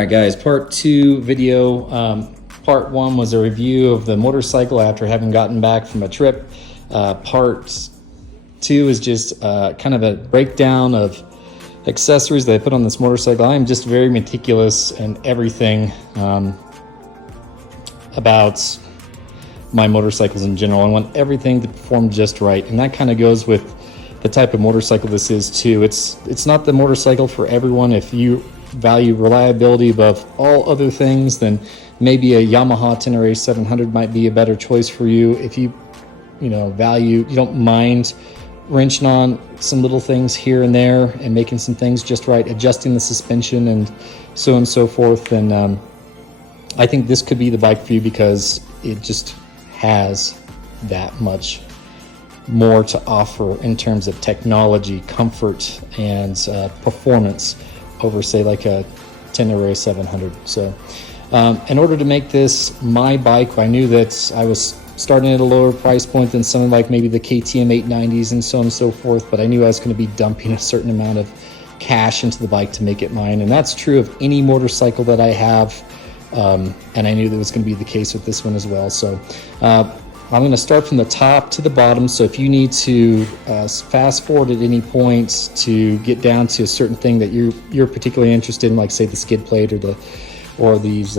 All right, guys, part two video. Part one was a review of the motorcycle after having gotten back from a trip. Part two is just kind of a breakdown of accessories that I put on this motorcycle. I am just very meticulous in everything about my motorcycles in general. I want everything to perform just right, and that kind of goes with the type of motorcycle this is too. It's not the motorcycle for everyone. If you value reliability above all other things, then maybe a Yamaha Tenere 700 might be a better choice for you. If you don't mind wrenching on some little things here and there and making some things just right, adjusting the suspension and so on and so forth, then I think this could be the bike for you, because it just has that much more to offer in terms of technology, comfort, and performance over, say, like a Tenere 700. So in order to make this my bike, I knew that I was starting at a lower price point than something like maybe the KTM 890s and so on and so forth, but I knew I was going to be dumping a certain amount of cash into the bike to make it mine, and that's true of any motorcycle that I have, and I knew that was going to be the case with this one as well. So I'm going to start from the top to the bottom, so if you need to fast forward at any point to get down to a certain thing that you're particularly interested in, like say the skid plate or these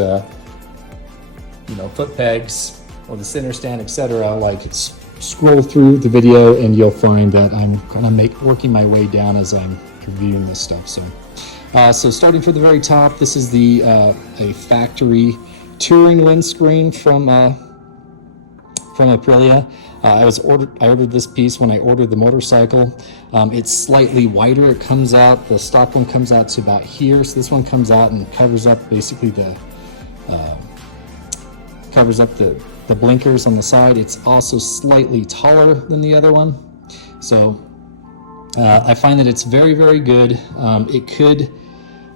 foot pegs or the center stand, etc., like scroll through the video and you'll find that I'm kind of working my way down as I'm reviewing this stuff. So starting from the very top, this is the a factory touring windscreen from Aprilia. I ordered this piece when I ordered the motorcycle. It's slightly wider. It comes out, the stock one comes out to about here. So this one comes out and covers up basically the blinkers on the side. It's also slightly taller than the other one. So I find that it's very, very good. It could,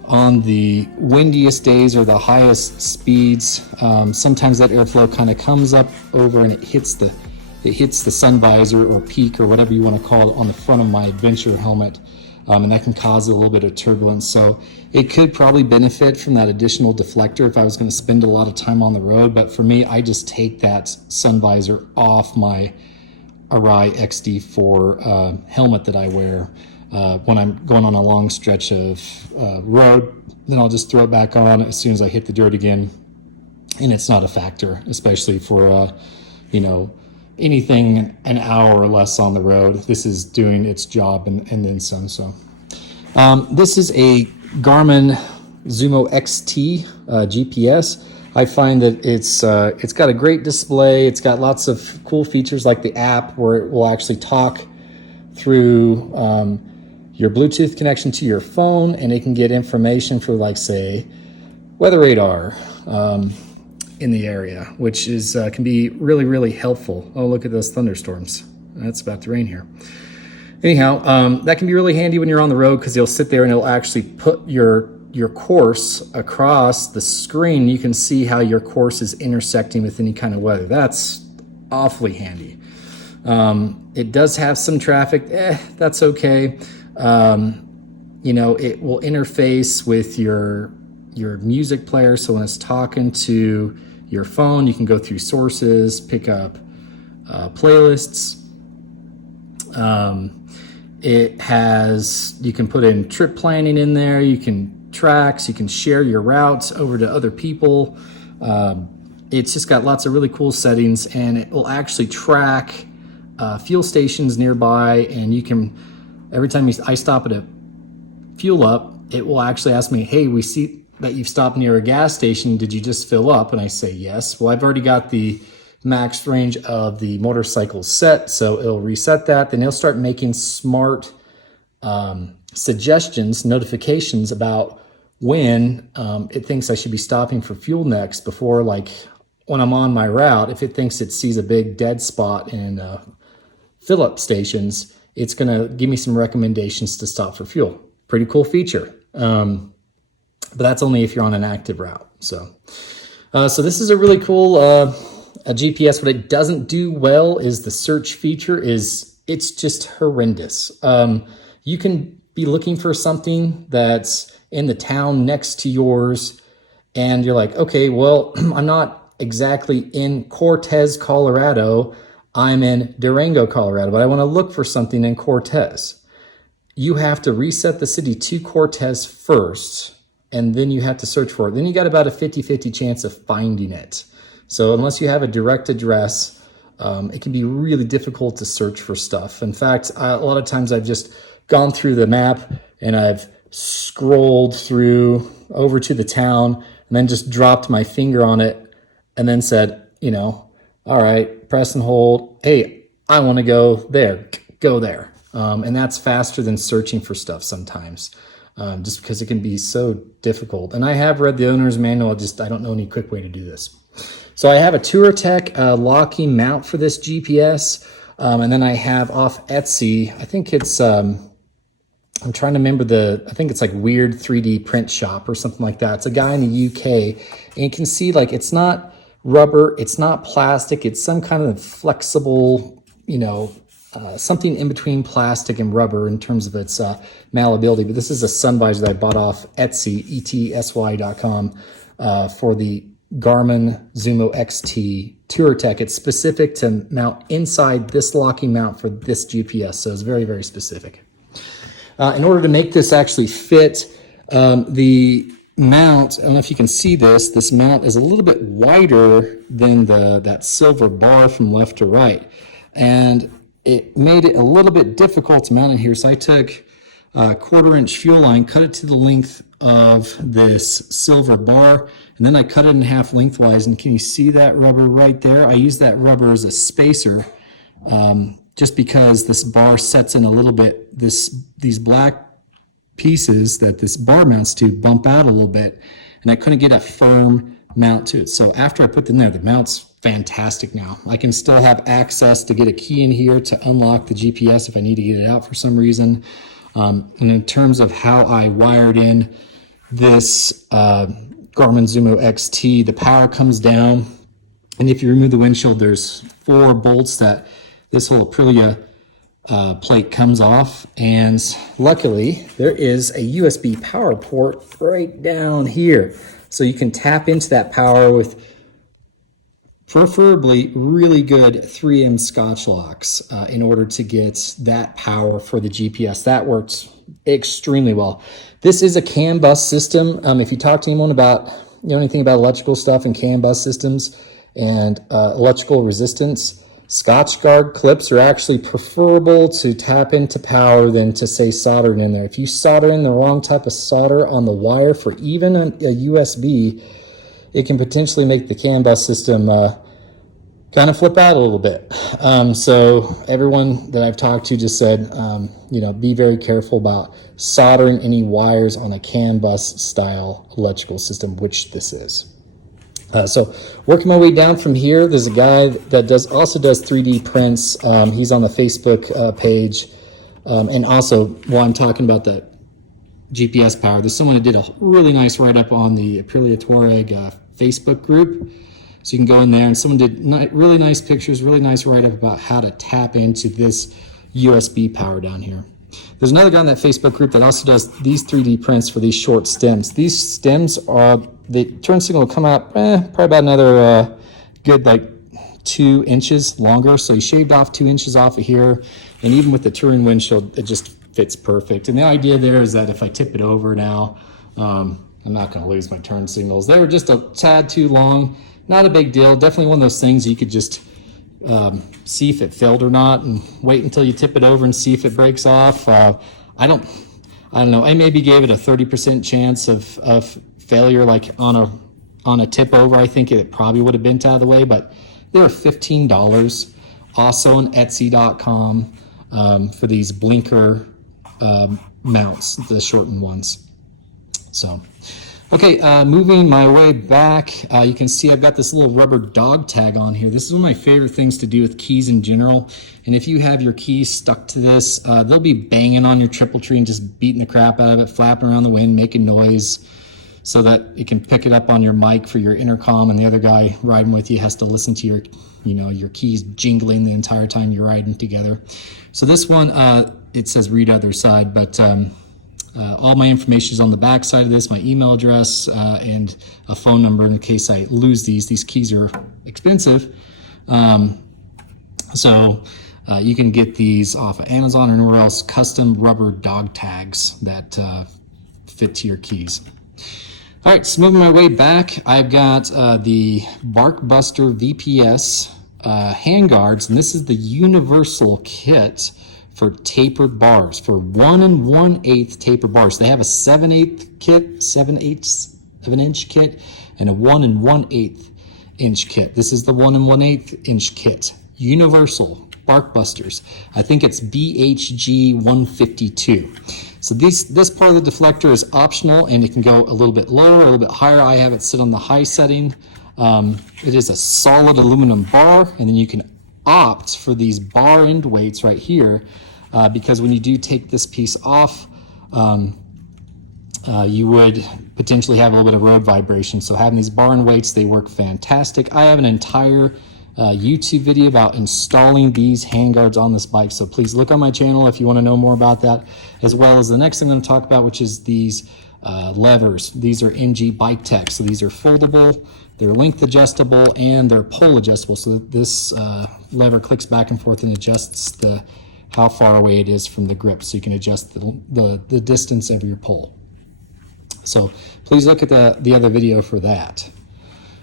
on the windiest days or the highest speeds, sometimes that airflow kind of comes up over and it hits the sun visor or peak or whatever you want to call it on the front of my adventure helmet, and that can cause a little bit of turbulence. So it could probably benefit from that additional deflector if I was going to spend a lot of time on the road. But for me, I just take that sun visor off my Arai XD4 helmet that I wear when I'm going on a long stretch of road. Then I'll just throw it back on as soon as I hit the dirt again, and it's not a factor, especially for anything an hour or less on the road. This is doing its job and then some. So this is a Garmin Zumo XT GPS. I find that it's got a great display. It's got lots of cool features like the app where it will actually talk through your Bluetooth connection to your phone, and it can get information for, like, say, weather radar in the area, which is can be really, really helpful. Oh, look at those thunderstorms. That's about to rain here. Anyhow, that can be really handy when you're on the road, because you'll sit there and it'll actually put your course across the screen. You can see how your course is intersecting with any kind of weather. That's awfully handy. It does have some traffic. That's okay. It will interface with your music player. So when it's talking to your phone, you can go through sources, pick up playlists. You can put in trip planning in there. You can tracks. You can share your routes over to other people. It's just got lots of really cool settings, and it will actually track fuel stations nearby, and you can, every time I stop at a fuel up, it will actually ask me, hey, we see that you've stopped near a gas station. Did you just fill up? And I say yes. Well, I've already got the max range of the motorcycle set, so it'll reset that. Then it'll start making smart suggestions, notifications about when it thinks I should be stopping for fuel next. Before, like when I'm on my route, if it thinks it sees a big dead spot in fill-up stations, it's going to give me some recommendations to stop for fuel. Pretty cool feature. But that's only if you're on an active route. So this is a really cool a GPS. What it doesn't do well is the search feature. It's just horrendous. You can be looking for something that's in the town next to yours, and you're like, okay, well, I'm not exactly in Cortez, Colorado. I'm in Durango, Colorado, but I want to look for something in Cortez. You have to reset the city to Cortez first, and then you have to search for it. Then you got about a 50-50 chance of finding it. So unless you have a direct address, it can be really difficult to search for stuff. In fact, a lot of times I've just gone through the map and I've scrolled through over to the town and then just dropped my finger on it and then said, you know, all right, press and hold. Hey, I want to go there. Go there. And that's faster than searching for stuff sometimes, just because it can be so difficult. And I have read the owner's manual. I don't know any quick way to do this. So I have a Touratech locking mount for this GPS. And then I have off Etsy, I think it's, I'm trying to remember I think it's like Weird 3D Print Shop or something like that. It's a guy in the UK. And you can see like it's not rubber, it's not plastic, it's some kind of flexible, you know, something in between plastic and rubber in terms of its malleability. But this is a sun visor that I bought off Etsy, etsy.com, for the Garmin Zumo XT Touratech. It's specific to mount inside this locking mount for this GPS, so it's very, very specific. In order to make this actually fit, the mount, I don't know if you can see this mount is a little bit wider than that silver bar from left to right. And it made it a little bit difficult to mount in here. So I took a 1/4-inch fuel line, cut it to the length of this silver bar, and then I cut it in half lengthwise. And can you see that rubber right there? I use that rubber as a spacer, just because this bar sets in a little bit. These black pieces that this bar mounts to bump out a little bit, and I couldn't get a firm mount to it. So after I put them there, the mount's fantastic now. I can still have access to get a key in here to unlock the GPS if I need to get it out for some reason. And in terms of how I wired in this Garmin Zumo XT, the power comes down, and if you remove the windshield, there's 4 bolts that this whole Aprilia plate comes off, and luckily there is a USB power port right down here. So you can tap into that power with preferably really good 3M Scotch locks in order to get that power for the GPS. That works extremely well. This is a CAN bus system. If you talk to anyone about, you know, anything about electrical stuff and CAN bus systems and electrical resistance, Scotch guard clips are actually preferable to tap into power than to, say, soldering in there. If you solder in the wrong type of solder on the wire for even a USB, it can potentially make the CAN bus system kind of flip out a little bit. So everyone that I've talked to just said, you know, be very careful about soldering any wires on a CAN bus style electrical system, which this is. So working my way down from here, there's a guy that also does 3D prints. He's on the Facebook page. And also, while I'm talking about the GPS power, there's someone that did a really nice write-up on the Aprilia Tuareg Facebook group. So you can go in there, and someone did really nice pictures, really nice write-up about how to tap into this USB power down here. There's another guy in that Facebook group that also does these 3D prints for these short stems. These stems are, the turn signal will come out probably about another good like 2 inches longer. So he shaved off 2 inches off of here, and even with the touring windshield, it just fits perfect. And the idea there is that if I tip it over now, I'm not going to lose my turn signals. They were just a tad too long. Not a big deal. Definitely one of those things you could just see if it failed or not, and wait until you tip it over and see if it breaks off. I don't know. I maybe gave it a 30% chance of failure, like on a tip over. I think it probably would have bent out of the way, but they're $15. Also on Etsy.com for these blinker mounts, the shortened ones. So. Okay, moving my way back, you can see I've got this little rubber dog tag on here. This is one of my favorite things to do with keys in general. And if you have your keys stuck to this, they'll be banging on your triple tree and just beating the crap out of it, flapping around the wind, making noise, so that it can pick it up on your mic for your intercom, and the other guy riding with you has to listen to your keys jingling the entire time you're riding together. So this one, it says read other side, but All my information is on the back side of this, my email address and a phone number in case I lose these. These keys are expensive. So you can get these off of Amazon or anywhere else, custom rubber dog tags that fit to your keys. All right, so moving my way back, I've got the Barkbuster VPS handguards, and this is the universal kit for tapered bars, for 1 1/8 tapered bars. They have a 7/8 kit, 7/8 of an inch kit, and a 1 1/8 inch kit. This is the 1 1/8 inch kit. Universal Barkbusters. I think it's BHG 152. So this part of the deflector is optional, and it can go a little bit lower, a little bit higher. I have it sit on the high setting. It is a solid aluminum bar, and then you can opt for these bar end weights right here, because when you do take this piece off, you would potentially have a little bit of road vibration. So having these bar end weights, they work fantastic. I have an entire YouTube video about installing these handguards on this bike, so please look on my channel if you want to know more about that, as well as the next thing I'm going to talk about, which is these levers. These are MG Bike Tech, so these are foldable, they're length adjustable, and they're pole adjustable. So this lever clicks back and forth and adjusts how far away it is from the grip, so you can adjust the distance of your pole. So please look at the other video for that.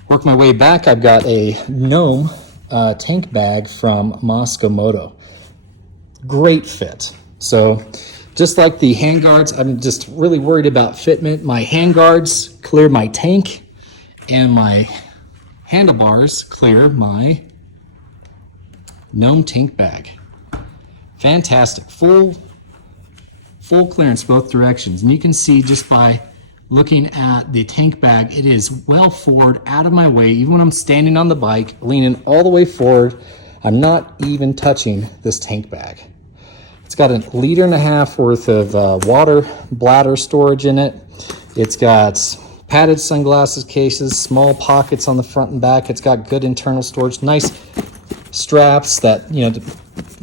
Work my way back, I've got a Gnome tank bag from Moto. Great fit. So just like the handguards, I'm just really worried about fitment. My handguards clear my tank, and my handlebars clear my Gnome tank bag. Fantastic, full clearance both directions. And you can see just by looking at the tank bag, it is well forward, out of my way. Even when I'm standing on the bike, leaning all the way forward, I'm not even touching this tank bag. It's got 1.5 liters worth of water bladder storage in it. It's got padded sunglasses cases, small pockets on the front and back. It's got good internal storage, nice straps that,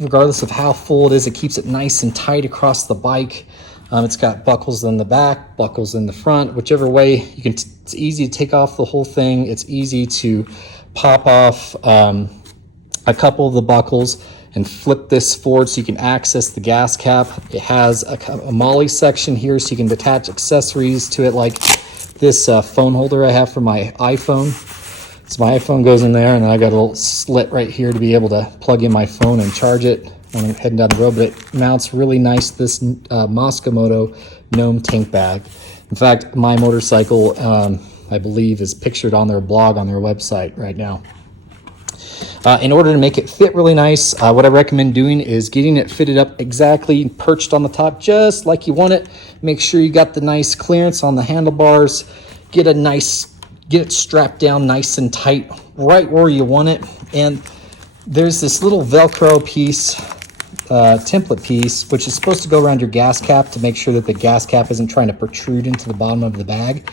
regardless of how full it is, it keeps it nice and tight across the bike. It's got buckles in the back, buckles in the front, whichever way you can. It's easy to take off the whole thing. It's easy to pop off a couple of the buckles and flip this forward so you can access the gas cap. It has a MOLLE section here so you can attach accessories to it, like this phone holder I have for my iPhone. So my iPhone goes in there, and I got a little slit right here to be able to plug in my phone and charge it when I'm heading down the road. But it mounts really nice, this Moto Gnome tank bag. In fact, my motorcycle, I believe, is pictured on their blog on their website right now. In order to make it fit really nice, what I recommend doing is getting it fitted up exactly, perched on the top just like you want it. Make sure you got the nice clearance on the handlebars. Get it strapped down nice and tight right where you want it. And there's this little Velcro piece, template piece, which is supposed to go around your gas cap to make sure that the gas cap isn't trying to protrude into the bottom of the bag.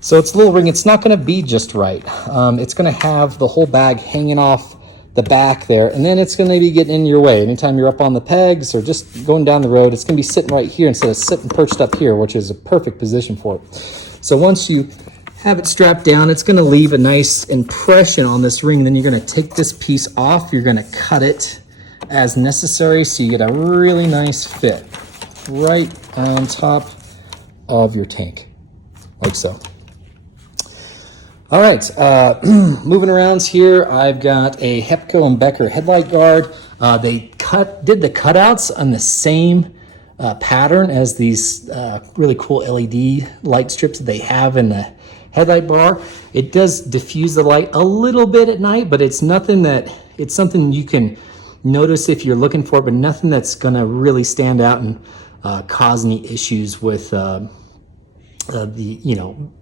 So it's a little ring. It's not going to be just right. It's going to have the whole bag hanging off the back there, and then it's going to be getting in your way. Anytime you're up on the pegs or just going down the road, it's going to be sitting right here instead of sitting perched up here, which is a perfect position for it. So once you have it strapped down, it's going to leave a nice impression on this ring. Then you're going to take this piece off. You're going to cut it as necessary so you get a really nice fit right on top of your tank, like so. All right, moving around here, I've got a Hepco and Becker headlight guard. They did the cutouts on the same pattern as these really cool LED light strips that they have in the headlight bar. It does diffuse the light a little bit at night, but it's something you can notice if you're looking for it, but nothing that's gonna really stand out and cause any issues with the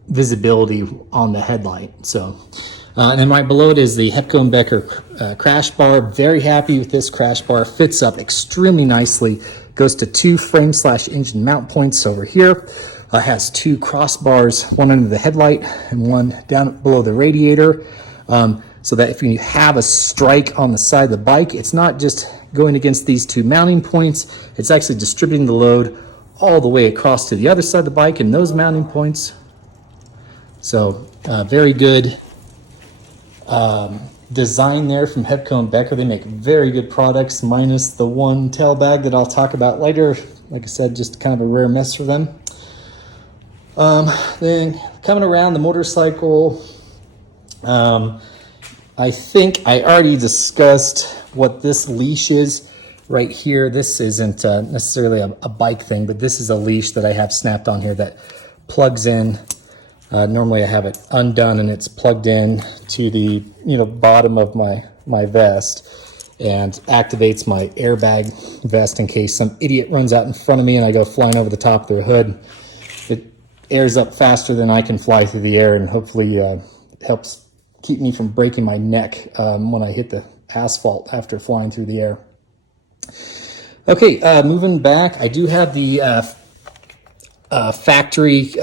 visibility on the headlight. So and then right below it is the Hepco and Becker crash bar. Very happy with this crash bar. Fits up extremely nicely. Goes to 2 frame/engine mount points over here. Has 2 crossbars, one under the headlight and one down below the radiator, so that if you have a strike on the side of the bike, it's not just going against these 2 mounting points, it's actually distributing the load all the way across to the other side of the bike and those mounting points. So very good design there from Hepco and Becker. They make very good products, minus the one tail bag that I'll talk about later. Like I said, just kind of a rare mess for them. Then coming around the motorcycle, I think I already discussed what this leash is right here. This isn't necessarily a bike thing, but this is a leash that I have snapped on here that plugs in. Normally I have it undone and it's plugged in to the bottom of my vest and activates my airbag vest in case some idiot runs out in front of me and I go flying over the top of their hood. It airs up faster than I can fly through the air, and hopefully helps keep me from breaking my neck when I hit the asphalt after flying through the air. Okay, moving back, I do have the factory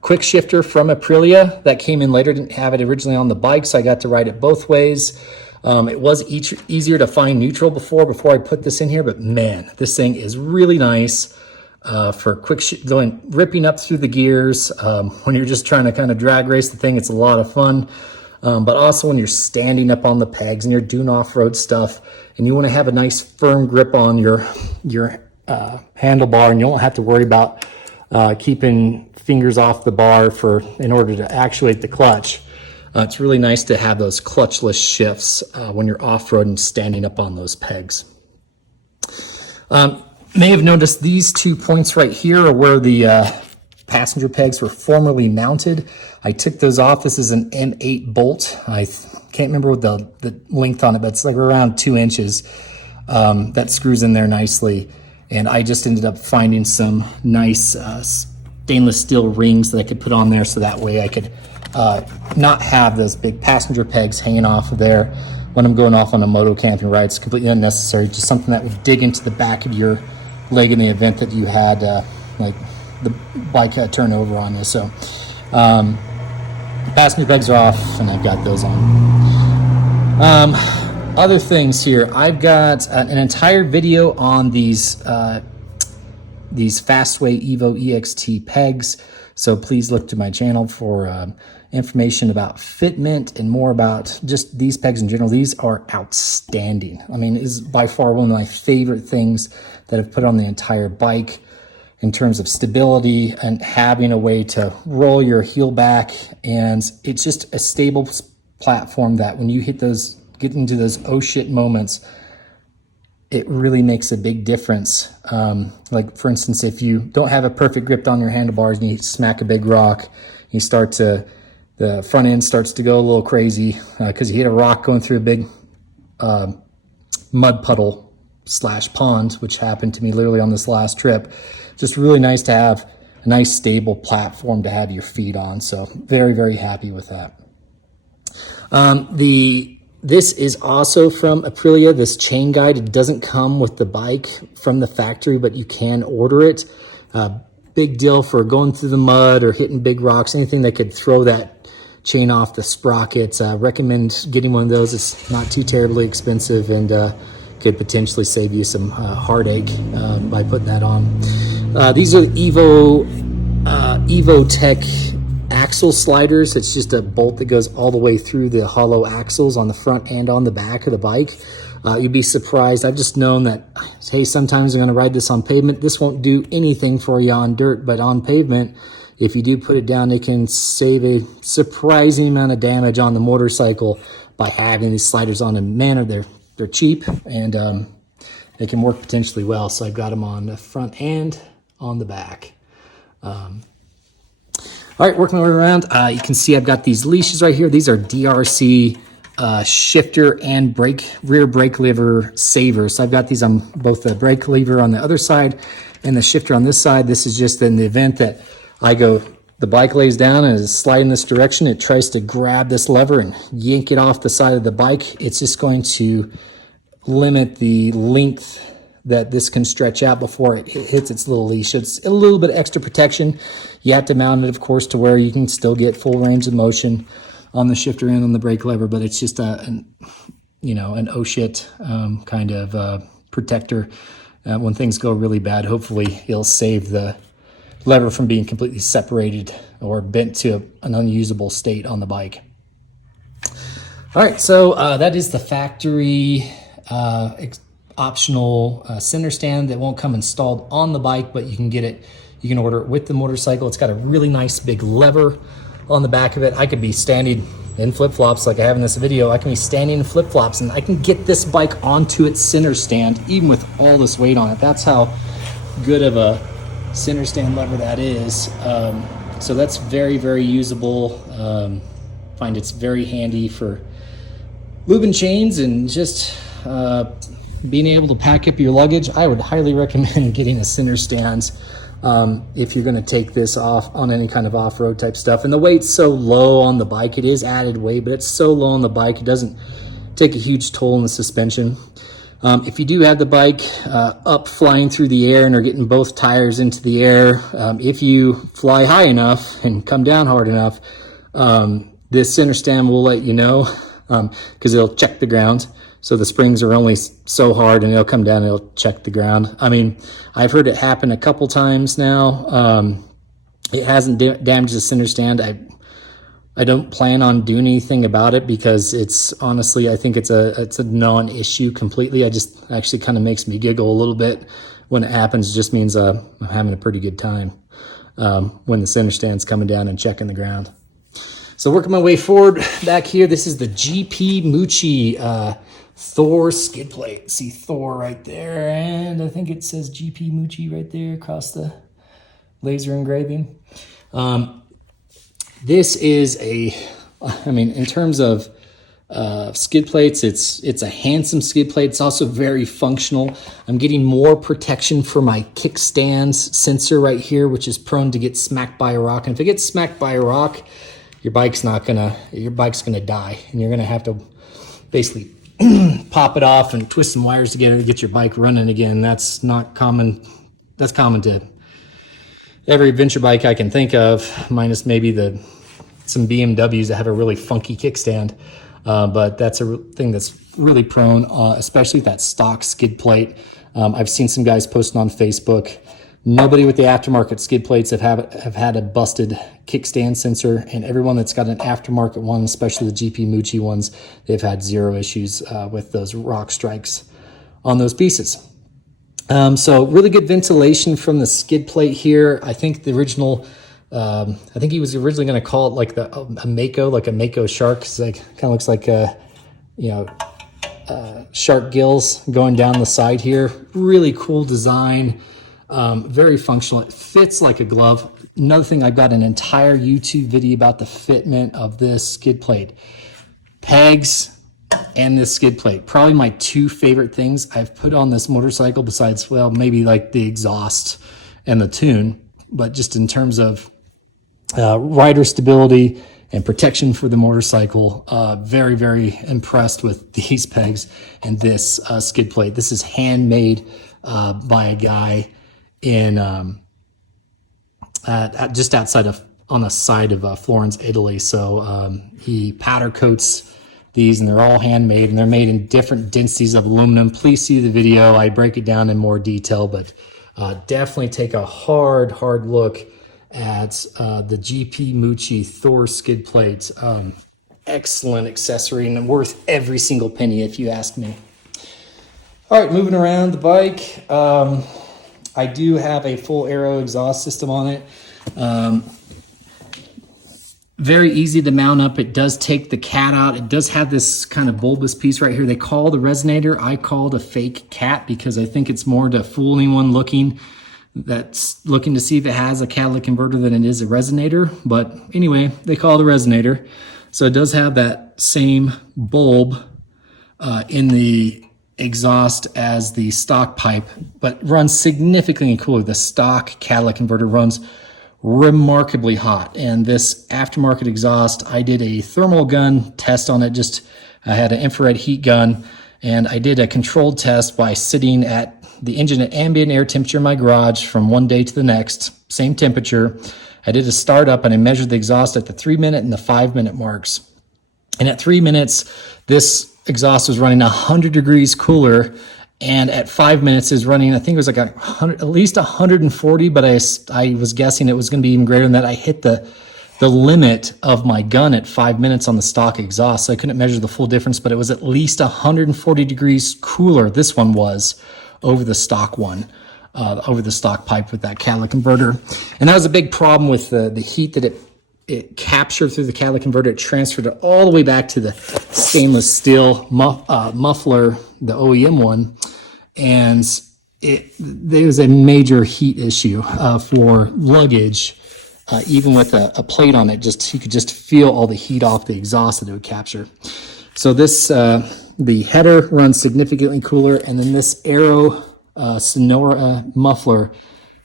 quick shifter from Aprilia that came in later. Didn't have it originally on the bike, so I got to ride it both ways. It was easier to find neutral before I put this in here, but man, this thing is really nice for quick ripping up through the gears. When you're just trying to kind of drag race the thing, it's a lot of fun. But also when you're standing up on the pegs and you're doing off-road stuff and you want to have a nice firm grip on your handlebar, and you don't have to worry about keeping fingers off the bar in order to actuate the clutch. It's really nice to have those clutchless shifts when you're off-road and standing up on those pegs. May have noticed these 2 points right here are where the passenger pegs were formerly mounted. I took those off. This is an M8 bolt. I can't remember what the length on it, but it's like around 2 inches. That screws in there nicely. And I just ended up finding some nice stainless steel rings that I could put on there, so that way I could not have those big passenger pegs hanging off of there when I'm going off on a moto camping ride. It's completely unnecessary. Just something that would dig into the back of your leg in the event that you had like the bike had turned over on this. So passenger pegs are off and I've got those on. Other things here, I've got an entire video on these Fastway Evo EXT Pegs, so please look to my channel for information about fitment and more about just these pegs in general. These are outstanding. I mean, it is by far one of my favorite things that I've put on the entire bike in terms of stability and having a way to roll your heel back, and it's just a stable platform that when you get into those oh shit moments, it really makes a big difference. Like for instance, if you don't have a perfect grip on your handlebars and you smack a big rock, the front end starts to go a little crazy because you hit a rock going through a big mud puddle / pond, which happened to me literally on this last trip. Just really nice to have a nice stable platform to have your feet on. So very, very happy with that. This is also from Aprilia, this chain guide. It doesn't come with the bike from the factory, but you can order it. Big deal for going through the mud or hitting big rocks, anything that could throw that chain off the sprockets. Recommend getting one of those. It's not too terribly expensive and could potentially save you some heartache by putting that on. These are Evo Tech axle sliders. It's just a bolt that goes all the way through the hollow axles on the front and on the back of the bike. You'd be surprised. I've just known that, hey, sometimes I'm going to ride this on pavement. This won't do anything for you on dirt, but on pavement, if you do put it down, it can save a surprising amount of damage on the motorcycle by having these sliders on. And man, they're cheap and they can work potentially well. So I've got them on the front and on the back. All right, working our way around, you can see I've got these leashes right here. These are DRC shifter and rear brake lever savers. So I've got these on both the brake lever on the other side and the shifter on this side. This is just in the event that the bike lays down and is sliding this direction, it tries to grab this lever and yank it off the side of the bike. It's just going to limit the length that this can stretch out before it hits its little leash. It's a little bit extra protection. You have to mount it, of course, to where you can still get full range of motion on the shifter and on the brake lever, but it's just an oh shit kind of protector. when things go really bad. Hopefully it'll save the lever from being completely separated or bent to an unusable state on the bike. All right, so that is the factory optional center stand that won't come installed on the bike, but you can get it, you can order it with the motorcycle. It's got a really nice big lever on the back of it. I could be standing in flip-flops like I have in this video. I can be standing in flip-flops and I can get this bike onto its center stand even with all this weight on it. That's how good of a center stand lever that is. So that's very, very usable. Find it's very handy for moving chains and just being able to pack up your luggage. I would highly recommend getting a center stand if you're going to take this off on any kind of off-road type stuff. And the weight's so low on the bike. It is added weight, but it's so low on the bike, it doesn't take a huge toll on the suspension. If you do have the bike up flying through the air and are getting both tires into the air, if you fly high enough and come down hard enough, this center stand will let you know, because it'll check the ground. So the springs are only so hard and it'll come down and it'll check the ground. I mean, I've heard it happen a couple times now. It hasn't damaged the center stand. I don't plan on doing anything about it because it's honestly, I think it's a non-issue completely. I just actually kind of makes me giggle a little bit when it happens. It just means I'm having a pretty good time when the center stand's coming down and checking the ground. So working my way forward back here, this is the GP Moochie Thor skid plate. See Thor right there, and I think it says GP Moochie right there across the laser engraving. This is I mean, in terms of skid plates, it's a handsome skid plate. It's also very functional. I'm getting more protection for my kickstands sensor right here, which is prone to get smacked by a rock. And if it gets smacked by a rock, your bike's gonna die, and you're gonna have to basically pop it off and twist some wires together to get your bike running again. That's not common. That's common to every adventure bike I can think of, minus maybe some BMWs that have a really funky kickstand. But that's a thing that's really prone, especially that stock skid plate. I've seen some guys posting on Facebook. Nobody with the aftermarket skid plates have had a busted kickstand sensor, and everyone that's got an aftermarket one, especially the GP Moochie ones, they've had zero issues with those rock strikes on those pieces. So really good ventilation from the skid plate here. I think the original, I think he was originally going to call it like a Mako, like a Mako shark. Cause it kind of looks like shark gills going down the side here. Really cool design. Very functional. It fits like a glove. Another thing, I've got an entire YouTube video about the fitment of this skid plate. Pegs and this skid plate. Probably my two favorite things I've put on this motorcycle besides, well, maybe like the exhaust and the tune, but just in terms of rider stability and protection for the motorcycle, very, very impressed with these pegs and this skid plate. This is handmade by a guy in just outside of, on the side of Florence, Italy. So he powder coats these, and they're all handmade, and they're made in different densities of aluminum. Please see the video. I break it down in more detail, but definitely take a hard look at the GP Moochie Thor skid plates. Excellent accessory and worth every single penny if you ask me. All right, moving around the bike. I do have a full aero exhaust system on it. Very easy to mount up. It does take the cat out. It does have this kind of bulbous piece right here. They call the Resonator. I call it a fake cat because I think it's more to fool anyone that's looking to see if it has a catalytic converter than it is a resonator. But anyway, they call it a Resonator. So it does have that same bulb in the exhaust as the stock pipe, but runs significantly cooler. The stock catalytic converter runs remarkably hot, and this aftermarket exhaust, I did a thermal gun test on it. I had an infrared heat gun, and I did a controlled test by sitting at the engine at ambient air temperature in my garage from one day to the next, same temperature. I did a startup and I measured the exhaust at the 3-minute and the 5-minute marks, and at 3 minutes this exhaust was running 100 degrees cooler And at 5 minutes is running, I think it was like at least 140, but I was guessing it was going to be even greater than that. I hit the limit of my gun at 5 minutes on the stock exhaust, so I couldn't measure the full difference, but it was at least 140 degrees cooler, this one was, over the stock one, over the stock pipe with that catalytic converter. And that was a big problem with the heat that it captured through the catalytic converter. It transferred it all the way back to the stainless steel muffler, the OEM one, and there was a major heat issue for luggage. Even with a plate on it, you could just feel all the heat off the exhaust that it would capture. So this, the header runs significantly cooler, and then this Aero Sonora Muffler,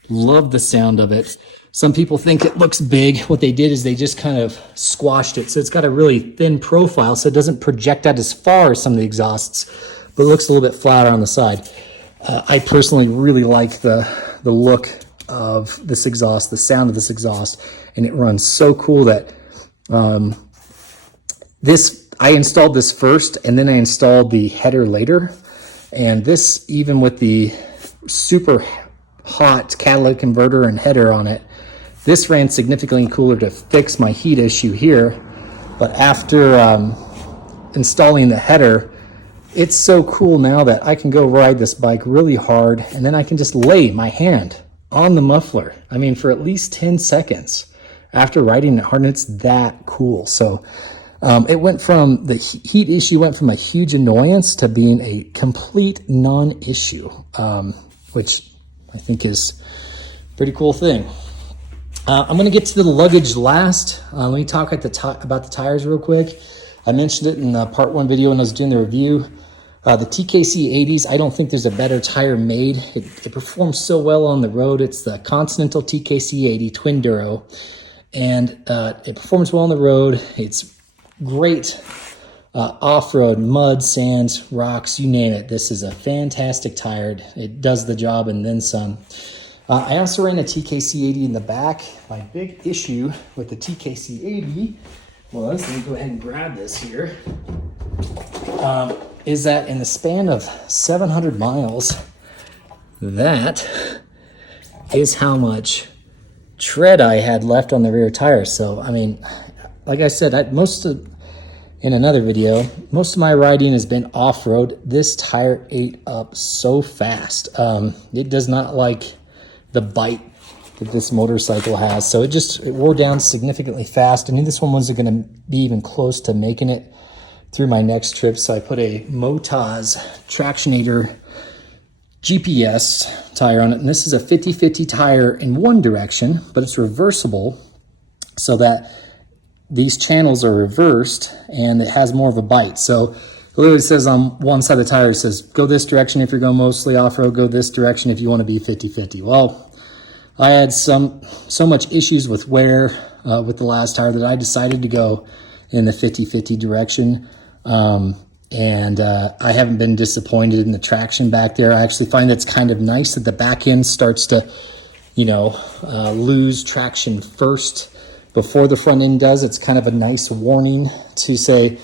love the sound of it. Some people think it looks big. What they did is they just kind of squashed it. So it's got a really thin profile, so it doesn't project out as far as some of the exhausts, but it looks a little bit flatter on the side. I personally really like the look of this exhaust, the sound of this exhaust, and it runs so cool that I installed this first, and then I installed the header later. And this, even with the super hot catalytic converter and header on it, this ran significantly cooler to fix my heat issue here. But after installing the header, it's so cool now that I can go ride this bike really hard, and then I can just lay my hand on the muffler, I mean, for at least 10 seconds after riding it hard, and it's that cool. So it went from, the heat issue went from a huge annoyance to being a complete non-issue, which I think is a pretty cool thing. I'm going to get to the luggage last. Let me talk about the tires real quick. I mentioned it in the part 1 video when I was doing the review. The TKC 80s, I don't think there's a better tire made. It performs so well on the road. It's the Continental TKC 80 Twin Duro, and it performs well on the road. It's great off-road, mud, sands, rocks, you name it. This is a fantastic tire. It does the job and then some. I also ran a TKC 80 in the back. My big issue with the TKC 80 was, let me go ahead and grab this here, is that in the span of 700 miles, that is how much tread I had left on the rear tire. So, I mean, like I said, in another video, most of my riding has been off-road. This tire ate up so fast. It does not like the bite that this motorcycle has. So it wore down significantly fast. I mean, this one wasn't going to be even close to making it through my next trip. So I put a Motaz Tractionator GPS tire on it. And this is a 50-50 tire in one direction, but it's reversible so that these channels are reversed and it has more of a bite. So it literally says on one side of the tire, it says, go this direction if you're going mostly off-road, go this direction if you want to be 50-50. Well, I had so much issues with wear with the last tire that I decided to go in the 50-50 direction. And I haven't been disappointed in the traction back there. I actually find it's kind of nice that the back end starts to, lose traction first before the front end does. It's kind of a nice warning to say,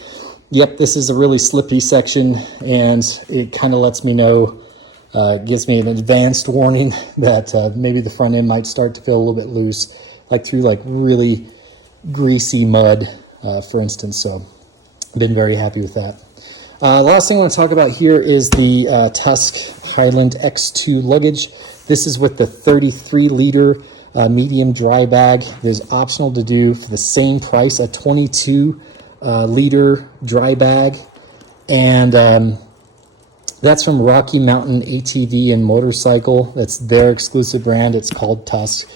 yep, this is a really slippy section, and it kind of lets me know, gives me an advanced warning that maybe the front end might start to feel a little bit loose, like through like really greasy mud, for instance. So I've been very happy with that. Last thing I want to talk about here is the Tusk Highland X2 luggage. This is with the 33-liter medium dry bag. There's optional to do for the same price, a 22-liter dry bag. And that's from Rocky Mountain ATV and Motorcycle. That's their exclusive brand. It's called Tusk.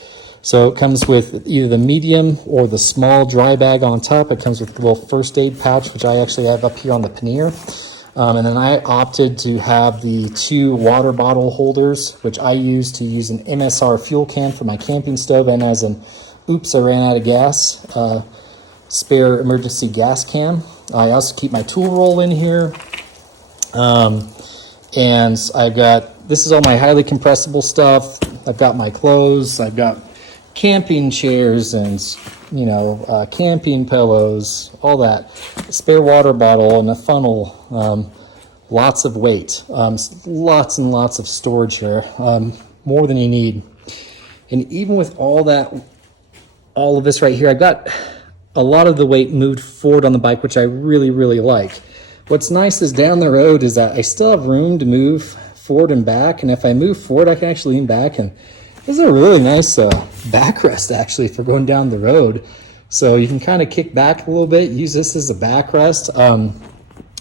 So it comes with either the medium or the small dry bag on top. It comes with a little first aid pouch, which I actually have up here on the pannier. And then I opted to have the 2 water bottle holders, which I use to use an MSR fuel can for my camping stove, and as an oops, I ran out of gas, spare emergency gas can. I also keep my tool roll in here. And I've got, this is all my highly compressible stuff. I've got my clothes, I've got camping chairs and, camping pillows, all that. Spare water bottle and a funnel, lots of weight, lots and lots of storage here, more than you need. And even with all of this right here, I've got a lot of the weight moved forward on the bike, which I really, really like. What's nice is down the road is that I still have room to move forward and back. And if I move forward, I can actually lean back. And this is a really nice backrest actually for going down the road. So you can kind of kick back a little bit, use this as a backrest.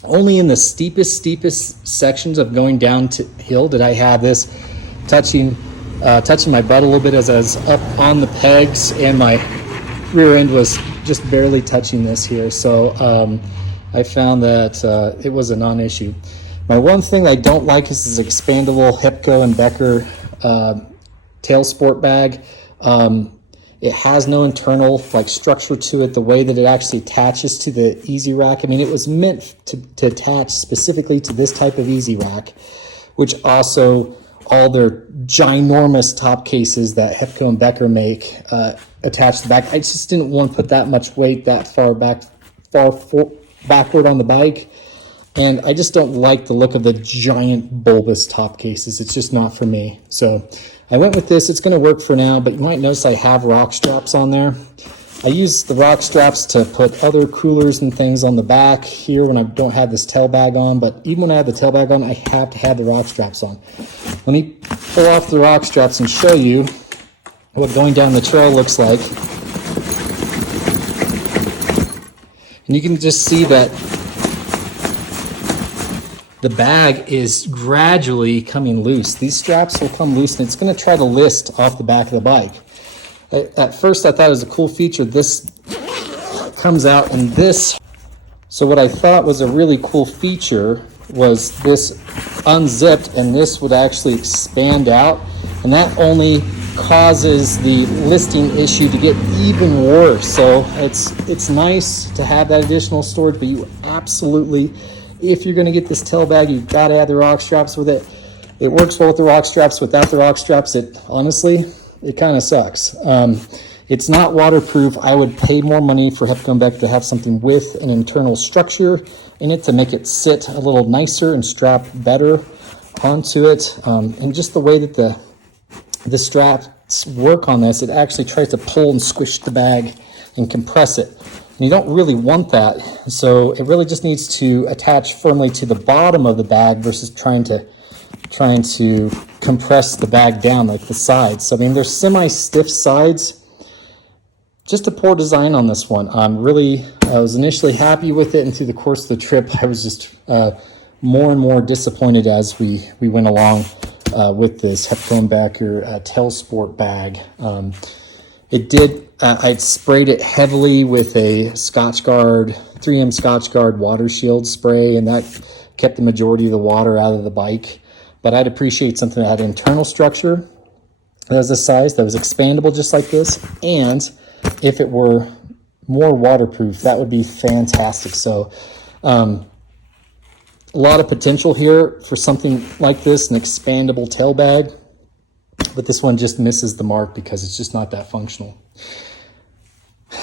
Only in the steepest sections of going down to hill did I have this touching my butt a little bit as I was up on the pegs, and my rear end was just barely touching this here. So I found that it was a non-issue. My one thing that I don't like is this expandable Hepco and Becker tail sport bag. It has no internal like structure to it, the way that it actually attaches to the easy rack. I mean, it was meant to attach specifically to this type of easy rack, which also all their ginormous top cases that Hepco and Becker make attach to the back. I just didn't want to put that much weight that far backward on the bike. And I just don't like the look of the giant bulbous top cases. It's just not for me. So I went with this. It's going to work for now, but you might notice I have rock straps on there. I use the rock straps to put other coolers and things on the back here when I don't have this tail bag on, but even when I have the tail bag on, I have to have the rock straps on. Let me pull off the rock straps and show you what going down the trail looks like. And you can just see that the bag is gradually coming loose. These straps will come loose and it's going to try to list off the back of the bike. At first I thought it was a cool feature. This comes out in this. So what I thought was a really cool feature was this unzipped, and this would actually expand out, and that only causes the listing issue to get even worse. So it's nice to have that additional storage, but you absolutely, if you're going to get this tail bag, you've got to have the rock straps with it. It works well with the rock straps. Without the rock straps, it kind of sucks. It's not waterproof. I would pay more money for Hepco and Becker to have something with an internal structure in it to make it sit a little nicer and strap better onto it. And just the way that the straps work on this, it actually tries to pull and squish the bag and compress it. And you don't really want that. So it really just needs to attach firmly to the bottom of the bag versus trying to compress the bag down like the sides. So I mean, there's semi-stiff sides. Just a poor design on this one. I was initially happy with it, and through the course of the trip, I was just more and more disappointed as we went along with this Hepco and Becker tail sport bag. I sprayed it heavily with a Scotch Guard, 3M Scotch Guard water shield spray, and that kept the majority of the water out of the bike. But I'd appreciate something that had internal structure, that was this size, that was expandable just like this, and if it were more waterproof, that would be fantastic. So a lot of potential here for something like this, an expandable tail bag, but this one just misses the mark because it's just not that functional.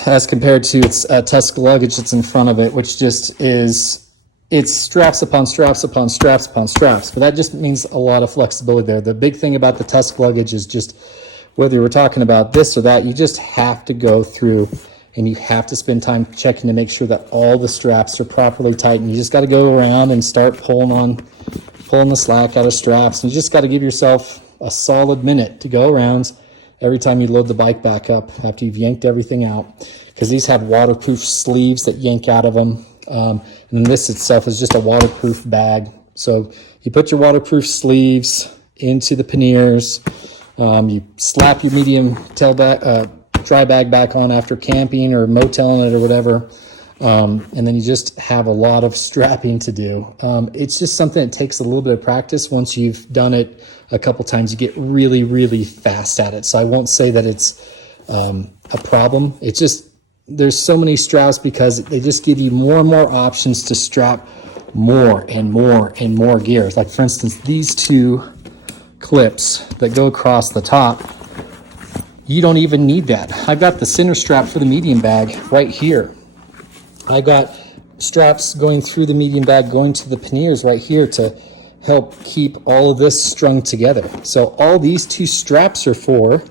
As compared to its Tusk Luggage that's in front of it, which just is, it's straps upon straps upon straps upon straps, but that just means a lot of flexibility there. The big thing about the Tusk Luggage is just, whether we're talking about this or that, you just have to go through and you have to spend time checking to make sure that all the straps are properly tightened. You just got to go around and start pulling the slack out of straps, and you just got to give yourself a solid minute to go around every time you load the bike back up after you've yanked everything out, because these have waterproof sleeves that yank out of them. And then this itself is just a waterproof bag. So you put your waterproof sleeves into the panniers, you slap your medium tail bag, dry bag back on after camping or moteling it or whatever, and then you just have a lot of strapping to do. It's just something that takes a little bit of practice. Once you've done it a couple times, you get really, really fast at it. So I won't say that it's a problem. It's just, there's so many straps because they just give you more and more options to strap more and more and more gears. Like for instance, these two clips that go across the top, you don't even need that. I've got the center strap for the medium bag right here. I got straps going through the median bag, going to the panniers right here to help keep all of this strung together. So all these two straps are for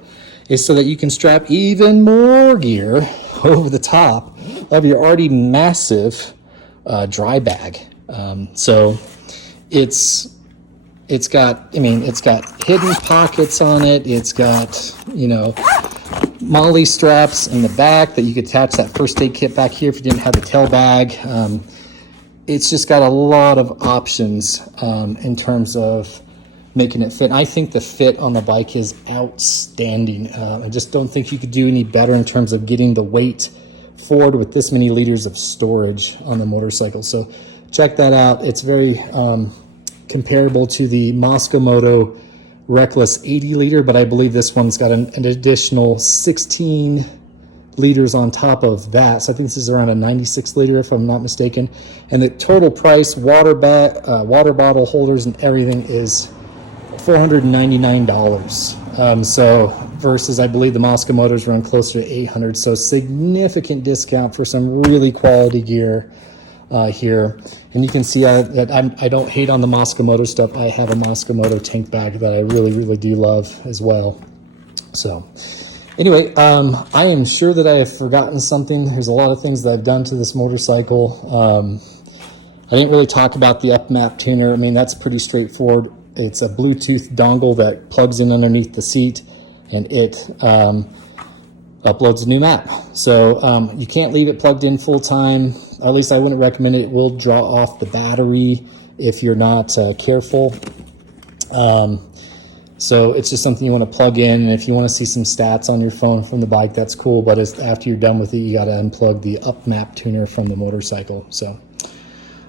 is so that you can strap even more gear over the top of your already massive dry bag. So it's got, I mean, it's got hidden pockets on it. It's got, you know, MOLLE straps in the back that you could attach that first aid kit back here if you didn't have the tail bag. It's just got a lot of options in terms of making it fit. I think the fit on the bike is outstanding. I just don't think you could do any better in terms of getting the weight forward with this many liters of storage on the motorcycle. So check that out. It's very comparable to the Moto Reckless 80 liter, but I believe this one's got an additional 16 liters on top of that. So I think this is around a 96 liter if I'm not mistaken. And the total price, water bottle holders and everything is $499. So versus I believe the Motos run closer to 800. So significant discount for some really quality gear here. And you can see that I don't hate on the Moto stuff. I have a Moto tank bag that I really do love as well. So anyway, I am sure that I have forgotten something. There's a lot of things that I've done to this motorcycle. I didn't really talk about the up-map tuner. I mean, that's pretty straightforward. It's a Bluetooth dongle that plugs in underneath the seat, and it uploads a new map. So you can't leave it plugged in full time. At least I wouldn't recommend it. It will draw off the battery if you're not careful. So it's just something you want to plug in, and if you want to see some stats on your phone from the bike, that's cool. But after you're done with it, you got to unplug the up-map tuner from the motorcycle. So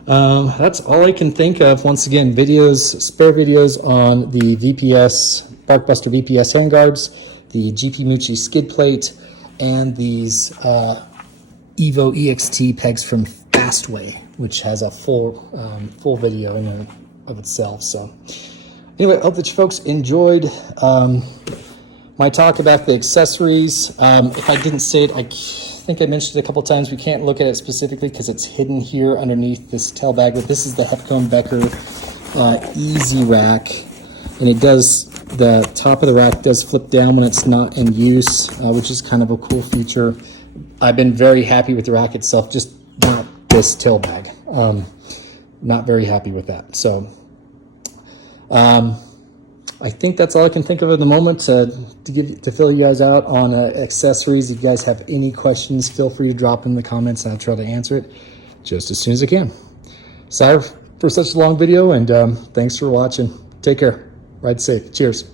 that's all I can think of. Once again, spare videos on the VPS, Barkbuster VPS handguards, the GP Moochie skid plate, and these Evo EXT pegs from Fastway, which has a full video in and of itself. So anyway, I hope that you folks enjoyed my talk about the accessories. If I didn't say it, I think I mentioned it a couple times. We can't look at it specifically because it's hidden here underneath this tail bag, but this is the Hepcomb Becker Easy Rack, and it does, the top of the rack does flip down when it's not in use, which is kind of a cool feature. I've been very happy with the rack itself, just not this tail bag. Not very happy with that. So I think that's all I can think of at the moment to fill you guys out on accessories. If you guys have any questions, feel free to drop in the comments and I'll try to answer it just as soon as I can. Sorry for such a long video, and thanks for watching. Take care. Ride safe. Cheers.